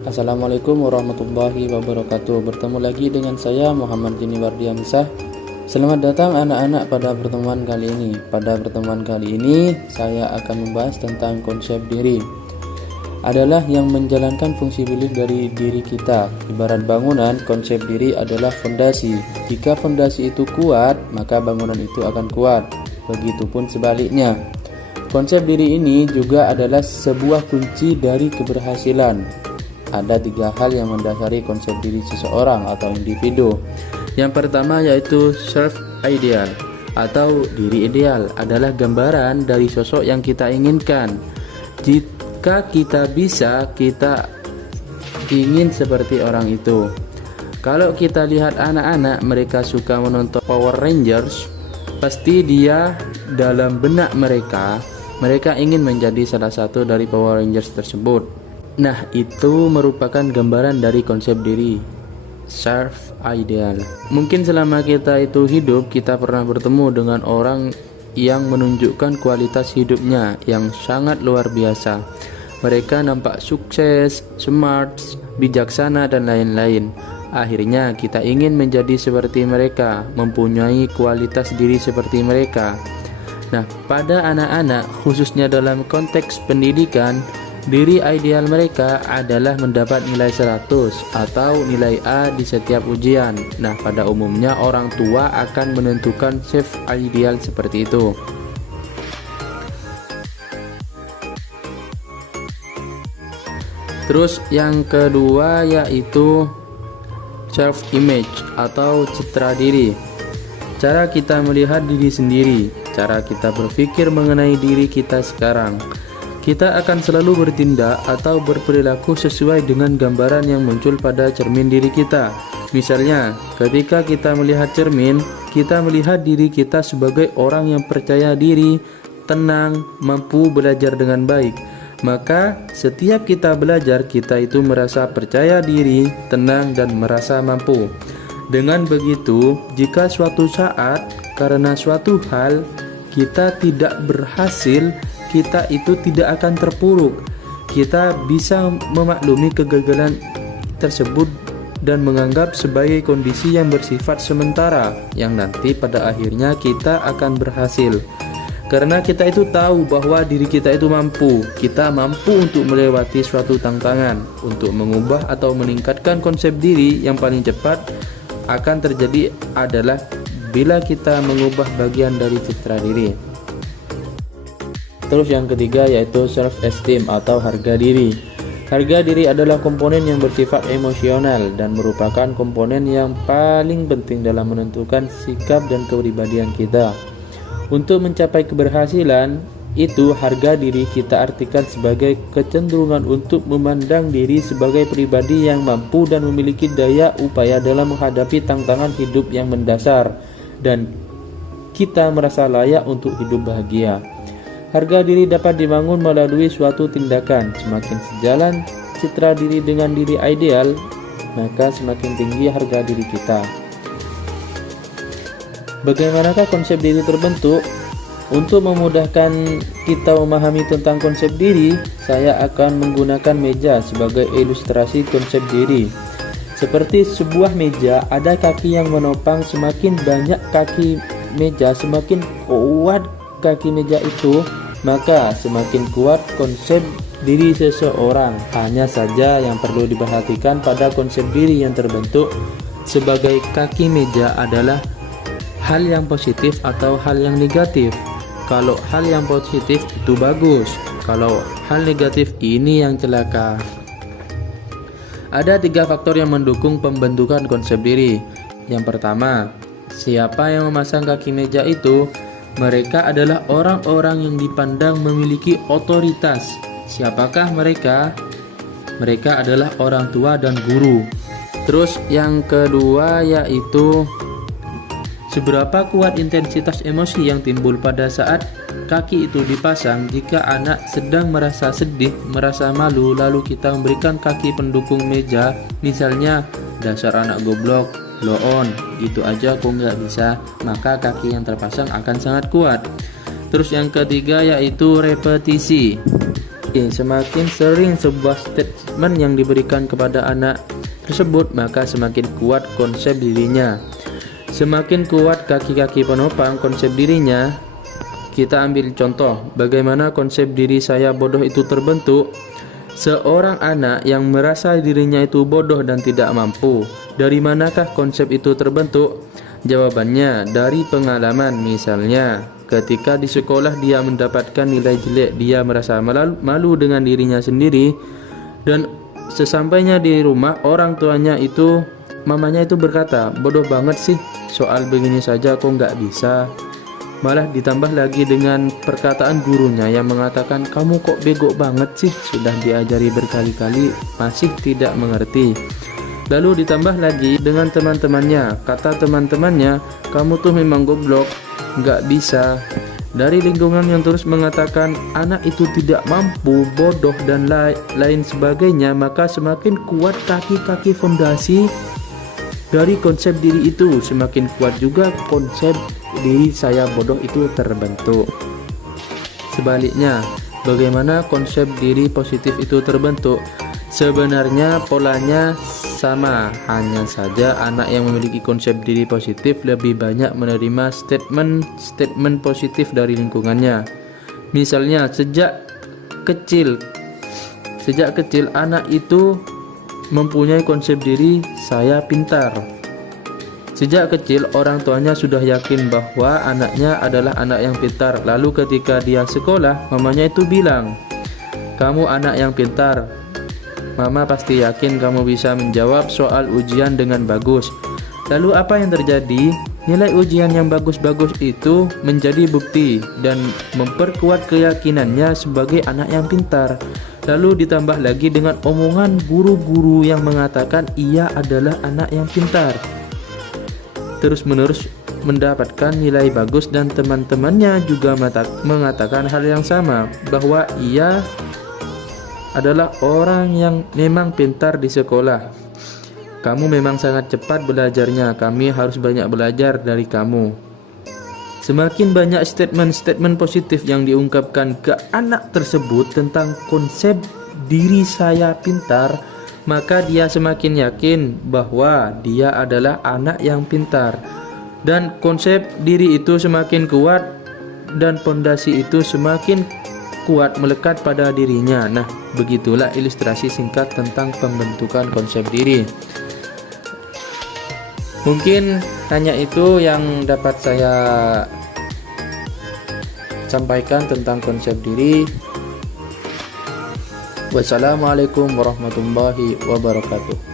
Assalamualaikum warahmatullahi wabarakatuh. Bertemu lagi dengan saya Muhammad Dini Wardiansah. Selamat datang anak-anak pada pertemuan kali ini. Pada pertemuan kali ini saya akan membahas tentang konsep diri. Adalah yang menjalankan fungsi belief dari diri kita. Ibarat bangunan, konsep diri adalah fondasi. Jika fondasi itu kuat, maka bangunan itu akan kuat. Begitupun sebaliknya. Konsep diri ini juga adalah sebuah kunci dari keberhasilan. Ada 3 hal yang mendasari konsep diri seseorang atau individu. Yang pertama yaitu self-ideal atau diri ideal adalah gambaran dari sosok yang kita inginkan. Jika kita bisa, kita ingin seperti orang itu. Kalau kita lihat anak-anak, mereka suka menonton Power Rangers, pasti dia dalam benak mereka ingin menjadi salah satu dari Power Rangers tersebut. Nah, itu merupakan gambaran dari konsep diri, self ideal. Mungkin selama kita itu hidup, kita pernah bertemu dengan orang yang menunjukkan kualitas hidupnya yang sangat luar biasa. Mereka nampak sukses, smart, bijaksana, dan lain-lain. Akhirnya kita ingin menjadi seperti mereka, mempunyai kualitas diri seperti mereka. Nah, pada anak-anak, khususnya dalam konteks pendidikan, diri ideal mereka adalah mendapat nilai 100 atau nilai A di setiap ujian. Nah, pada umumnya orang tua akan menentukan self ideal seperti itu. Terus yang kedua yaitu self image atau citra diri. Cara kita melihat diri sendiri, cara kita berpikir mengenai diri kita sekarang. Kita akan selalu bertindak atau berperilaku sesuai dengan gambaran yang muncul pada cermin diri kita. Misalnya, ketika kita melihat cermin, kita melihat diri kita sebagai orang yang percaya diri, tenang, mampu belajar dengan baik. Maka, setiap kita belajar, kita itu merasa percaya diri, tenang, dan merasa mampu. Dengan begitu, jika suatu saat karena suatu hal kita tidak berhasil, kita itu tidak akan terpuruk. Kita bisa memaklumi kegagalan tersebut dan menganggap sebagai kondisi yang bersifat sementara, yang nanti pada akhirnya kita akan berhasil. Karena kita itu tahu bahwa diri kita itu mampu. Kita mampu untuk melewati suatu tantangan. Untuk mengubah atau meningkatkan konsep diri yang paling cepat akan terjadi adalah bila kita mengubah bagian dari citra diri. Terus yang ketiga yaitu self-esteem atau harga diri. Harga diri adalah komponen yang bersifat emosional dan merupakan komponen yang paling penting dalam menentukan sikap dan kepribadian kita. Untuk mencapai keberhasilan, itu harga diri kita artikan sebagai kecenderungan untuk memandang diri sebagai pribadi yang mampu dan memiliki daya upaya dalam menghadapi tantangan hidup yang mendasar, dan kita merasa layak untuk hidup bahagia. Harga diri dapat dibangun melalui suatu tindakan. Semakin sejalan citra diri dengan diri ideal, maka semakin tinggi harga diri kita. Bagaimanakah konsep diri terbentuk? Untuk memudahkan kita memahami tentang konsep diri, saya akan menggunakan meja sebagai ilustrasi konsep diri. Seperti sebuah meja, ada kaki yang menopang. Semakin banyak kaki meja, semakin kuat kaki meja itu, maka semakin kuat konsep diri seseorang. Hanya saja yang perlu diperhatikan pada konsep diri yang terbentuk sebagai kaki meja adalah hal yang positif atau hal yang negatif. Kalau hal yang positif itu bagus, kalau hal negatif ini yang celaka. Ada 3 faktor yang mendukung pembentukan konsep diri. Yang pertama, siapa yang memasang kaki meja itu? Mereka adalah orang-orang yang dipandang memiliki otoritas. Siapakah mereka? Mereka adalah orang tua dan guru. Terus yang kedua yaitu seberapa kuat intensitas emosi yang timbul pada saat kaki itu dipasang. Jika anak sedang merasa sedih, merasa malu, lalu kita memberikan kaki pendukung meja, misalnya dasar anak goblok, blow on, gitu aja kok nggak bisa, maka kaki yang terpasang akan sangat kuat. Terus yang ketiga yaitu repetisi. Semakin sering sebuah statement yang diberikan kepada anak tersebut, maka semakin kuat konsep dirinya. Semakin kuat kaki-kaki penopang konsep dirinya. Kita ambil contoh bagaimana konsep diri saya bodoh itu terbentuk. Seorang anak yang merasa dirinya itu bodoh dan tidak mampu. Dari manakah konsep itu terbentuk? Jawabannya dari pengalaman. Misalnya, ketika di sekolah dia mendapatkan nilai jelek, dia merasa malu dengan dirinya sendiri, dan sesampainya di rumah orang tuanya itu, mamanya itu berkata, bodoh banget sih, soal begini saja kok nggak bisa. Malah ditambah lagi dengan perkataan gurunya yang mengatakan, kamu kok bego banget sih, sudah diajari berkali-kali masih tidak mengerti. Lalu ditambah lagi dengan teman-temannya, kata teman-temannya, kamu tuh memang goblok, nggak bisa. Dari lingkungan yang terus mengatakan anak itu tidak mampu, bodoh, dan lain sebagainya, maka semakin kuat kaki-kaki fondasi dari konsep diri itu, semakin kuat juga konsep diri saya bodoh itu terbentuk. Sebaliknya, bagaimana konsep diri positif itu terbentuk? Sebenarnya polanya sama, hanya saja anak yang memiliki konsep diri positif lebih banyak menerima statement positif dari lingkungannya. Misalnya, sejak kecil anak itu mempunyai konsep diri saya pintar. Sejak kecil orang tuanya sudah yakin bahwa anaknya adalah anak yang pintar. Lalu ketika dia sekolah, mamanya itu bilang, kamu anak yang pintar, mama pasti yakin kamu bisa menjawab soal ujian dengan bagus. Lalu apa yang terjadi? Nilai ujian yang bagus-bagus itu menjadi bukti dan memperkuat keyakinannya sebagai anak yang pintar. Lalu ditambah lagi dengan omongan guru-guru yang mengatakan ia adalah anak yang pintar. Terus-menerus mendapatkan nilai bagus dan teman-temannya juga mengatakan hal yang sama, bahwa ia adalah orang yang memang pintar di sekolah. Kamu memang sangat cepat belajarnya, kami harus banyak belajar dari kamu. Semakin banyak statement positif yang diungkapkan ke anak tersebut tentang konsep diri saya pintar, maka dia semakin yakin bahwa dia adalah anak yang pintar. Dan konsep diri itu semakin kuat dan pondasi itu semakin kuat melekat pada dirinya. Nah, begitulah ilustrasi singkat tentang pembentukan konsep diri. Mungkin hanya itu yang dapat saya sampaikan tentang konsep diri. Wassalamualaikum warahmatullahi wabarakatuh.